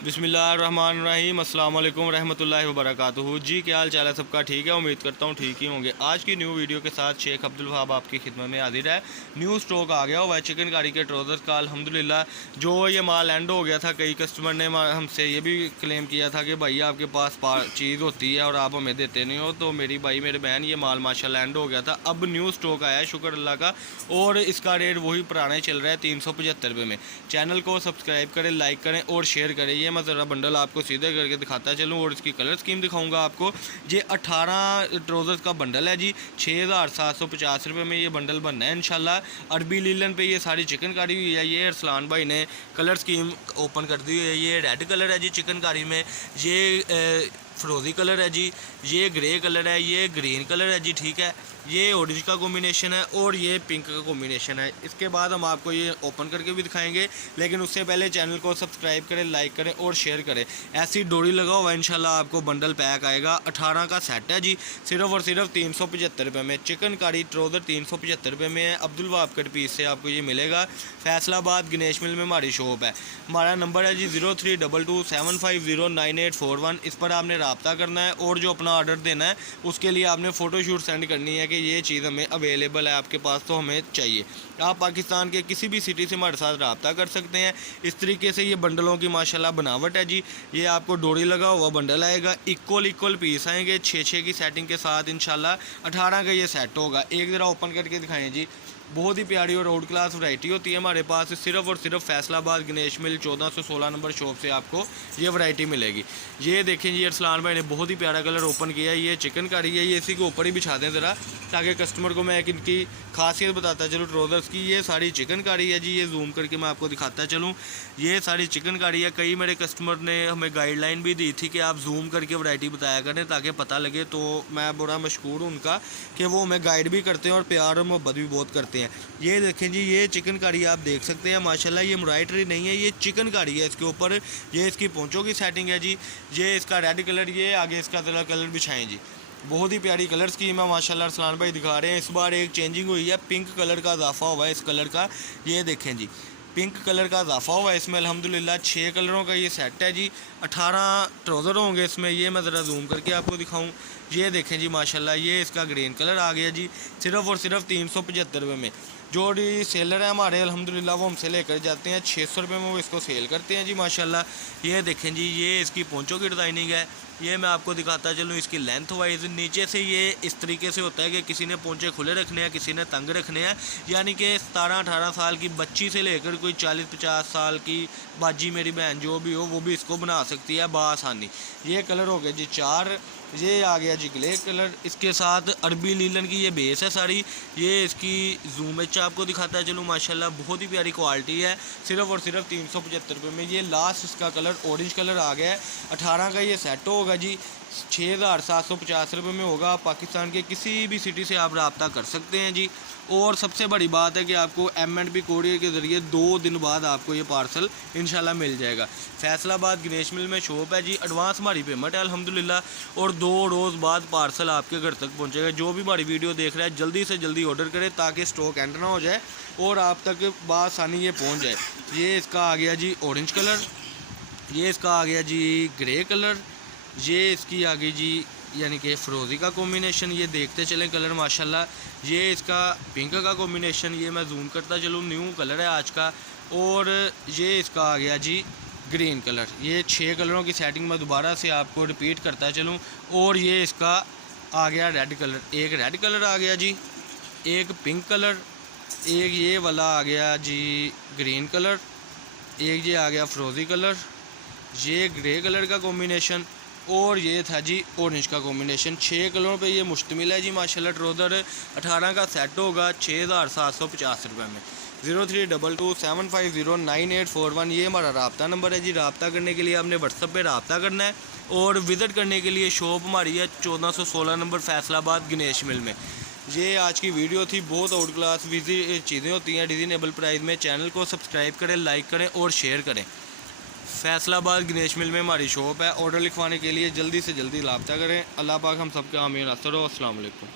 बिस्मिल्लाहिर्रहमानिर्रहीम अस्सलाम वालेकुम रहमतुल्लाहि व बरकातुहू। जी क्या हाल चाल है सबका? ठीक है, उम्मीद करता हूँ ठीक ही होंगे। आज की न्यू वीडियो के साथ शेख अब्दुल वहाब आपकी खिदमत में हाजिर है। न्यू स्टॉक आ गया हुआ है चिकन कारी के ट्राउज़र्स का। अल्हम्दुलिल्लाह जो ये माल एंड हो गया था, कई कस्टमर ने हमसे ये भी क्लेम किया था कि भाई आपके पास चीज़ होती है और आप हमें देते नहीं हो। तो मेरी भाई मेरे बहन ये माल माशाल्लाह एंड हो गया था। अब न्यू स्टॉक आया है, शुक्र अल्लाह का, और इसका रेट वही पुराना चल रहा है 375 रुपये में। चैनल को सब्सक्राइब करें, लाइक करें और शेयर करें। ये मैं ज़रा बंडल आपको सीधे करके दिखाता चलूँ और इसकी कलर स्कीम दिखाऊंगा आपको। ये 18 ट्राउज़र्स का बंडल है जी, 6750 रुपये में ये बंडल बनना है इंशाल्लाह। अरबी लीलन पे ये सारी चिकन कारी हुई है। ये अरसलान भाई ने कलर स्कीम ओपन कर दी हुई है। ये रेड कलर है जी चिकन कारी में, ये फ्रोज़ी कलर है जी, ये ग्रे कलर है, ये ग्रीन कलर है जी, ठीक है, ये ऑरेंज का कॉम्बिनेशन है और ये पिंक का कॉम्बिनेशन है। इसके बाद हम आपको ये ओपन करके भी दिखाएंगे, लेकिन उससे पहले चैनल को सब्सक्राइब करें, लाइक करें और शेयर करें। ऐसी डोरी लगा हुआ इंशाल्लाह आपको बंडल पैक आएगा। 18 का सेट है जी, सिर्फ और सिर्फ 375 रुपये में। चिकन कारी ट्राउज़र 375 रुपये में है। अब्दुल वहाब कट पीस से आपको ये मिलेगा। फैसलाबाद गणेश मिल में हमारी शॉप है। हमारा नंबर है जी 032275098841। इस पर आपने रब्ता करना है और जो अपना ऑर्डर देना है उसके लिए आपने फ़ोटोशूट सेंड करनी है कि ये चीज़ हमें अवेलेबल है आपके पास, तो हमें चाहिए। आप पाकिस्तान के किसी भी सिटी से हमारे साथ रब्ता कर सकते हैं। इस तरीके से ये बंडलों की माशाल्लाह बनावट है जी। ये आपको डोरी लगा हुआ बंडल आएगा, इक्वल पीस आएंगे 6-6 की सेटिंग के साथ इंशाल्लाह। 18 का ये सेट होगा। एक ज़रा ओपन करके दिखाएँ जी। बहुत ही प्यारी और रोड क्लास वैरायटी होती है हमारे पास। सिर्फ और सिर्फ फैसलाबाद गणेश मिल 1416 नंबर शॉप से आपको ये वैरायटी मिलेगी। ये देखें जी, अरसलान भाई ने बहुत ही प्यारा कलर ओपन किया है। ये चिकन कारी है, ये इसी के ऊपर ही बिछा दें ज़रा, ताकि कस्टमर को मैं एक इनकी खासियत बताता चलूँ ट्राउज़र्स की। ये सारी चिकन कारी है जी, ये जूम करके मैं आपको दिखाता चलूँ। ये सारी चिकन कारी है। कई मेरे कस्टमर ने हमें गाइडलाइन भी दी थी कि आप जूम करके वैरायटी बताया करें ताकि पता लगे। तो मैं बड़ा मशहूर हूँ उनका कि वो हमें गाइड भी करते हैं और प्यार और मोहब्बत भी बहुत करते हैं। ये देखें जी, ये चिकन कारी आप देख सकते हैं माशाल्लाह। ये एम्ब्रॉयडरी नहीं है, ये चिकन कारी है इसके ऊपर। ये इसकी पोंचों की सेटिंग है जी। ये इसका रेड कलर, ये आगे इसका ज़रा कलर बिछाएं जी। बहुत ही प्यारी कलर स्कीम है माशाल्लाह, अरसलान भाई दिखा रहे हैं। इस बार एक चेंजिंग हुई है, पिंक कलर का इजाफा हुआ है इस कलर का। ये देखें जी, पिंक कलर का इजाफा हुआ है इसमें अल्हम्दुलिल्लाह। 6 कलरों का ये सेट है जी। 18 ट्राउज़र होंगे इसमें। ये मैं ज़रा जूम करके आपको दिखाऊं। ये देखें जी माशाल्लाह, ये इसका ग्रीन कलर आ गया जी, सिर्फ और सिर्फ 375 रुपये में। जो सेलर है हमारे अल्हम्दुलिल्लाह वो हमसे लेकर जाते हैं 600 रुपये में, वो इसको सेल करते हैं जी माशाल्लाह। ये देखें जी, ये इसकी पोंचों की डिज़ाइनिंग है। ये मैं आपको दिखाता चलूँ इसकी लेंथ वाइज। नीचे से ये इस तरीके से होता है कि किसी ने पोंचे खुले रखने हैं, किसी ने तंग रखने हैं। यानी कि 17-18 साल की बच्ची से लेकर कोई 40-50 साल की बाजी मेरी बहन जो भी हो, वो भी इसको बना सकती है बासानी। ये कलर हो गए जी 4। ये आ गया जी ग्रे कलर। इसके साथ अरबी लीलन की ये बेस है सारी। ये इसकी जूम एच आपको दिखाता चलूँ माशाल्लाह, बहुत ही प्यारी क्वालिटी है। सिर्फ और सिर्फ 375 रुपये में। ये लास्ट इसका कलर ऑरेंज कलर आ गया है। 18 का ये सेट होगा जी, 6750 रुपये में होगा। पाकिस्तान के किसी भी सिटी से आप रब्ता कर सकते हैं जी। और सबसे बड़ी बात है कि आपको M&P कोरियर के ज़रिए 2 दिन बाद आपको ये पार्सल इंशाल्लाह मिल जाएगा। फैसलाबाद गणेश मिल में शॉप है जी। एडवांस हमारी पेमेंट है अल्हम्दुलिल्लाह, और 2 रोज़ बाद पार्सल आपके घर तक पहुंचेगा। जो भी हमारी वीडियो देख रहा है जल्दी से जल्दी ऑर्डर करें ताकि स्टॉक एंड ना हो जाए और आप तक बासानी ये पहुँच जाए। ये इसका आ गया जी ऑरेंज कलर, ये इसका आ गया जी ग्रे कलर, ये इसकी आ गई जी यानी कि फ़िरोज़ी का कॉम्बिनेशन। ये देखते चलें कलर माशाल्लाह। ये इसका पिंक का कॉम्बिनेशन, ये मैं जूम करता चलूँ, न्यू कलर है आज का। और ये इसका आ गया जी ग्रीन कलर। ये 6 कलरों की सेटिंग मैं दोबारा से आपको रिपीट करता चलूँ। और ये इसका आ गया रेड कलर। एक रेड कलर आ गया जी, एक पिंक कलर, एक ये वाला आ गया जी ग्रीन कलर, एक ये आ गया फ़िरोज़ी कलर, ये ग्रे कलर का कॉम्बिनेशन, और ये था जी ऑरेंज का कॉम्बिनेशन। 6 कलरों पे ये मुश्तमिल है जी माशाल्लाह ट्राउज़र। 18 का सेट होगा 6750 रुपये में। 032275098841 ये हमारा रब्ता नंबर है जी। रब्ता करने के लिए आपने व्हाट्सएप पे रब्ता करना है और विज़िट करने के लिए शॉप हमारी है 1416 नंबर फैसलाबाद गणेश मिल में। ये आज की वीडियो थी। बहुत आउट क्लास चीज़ें होती हैं रिजनेबल प्राइस में। चैनल को सब्सक्राइब करें, लाइक करें और शेयर करें। फैसलाबाद गणेश मिल में हमारी शॉप है। ऑर्डर लिखवाने के लिए जल्दी से जल्दी रब्ता करें। अल्लाह पाक हम सबके आमीन। अस्सलाम वालेकुम।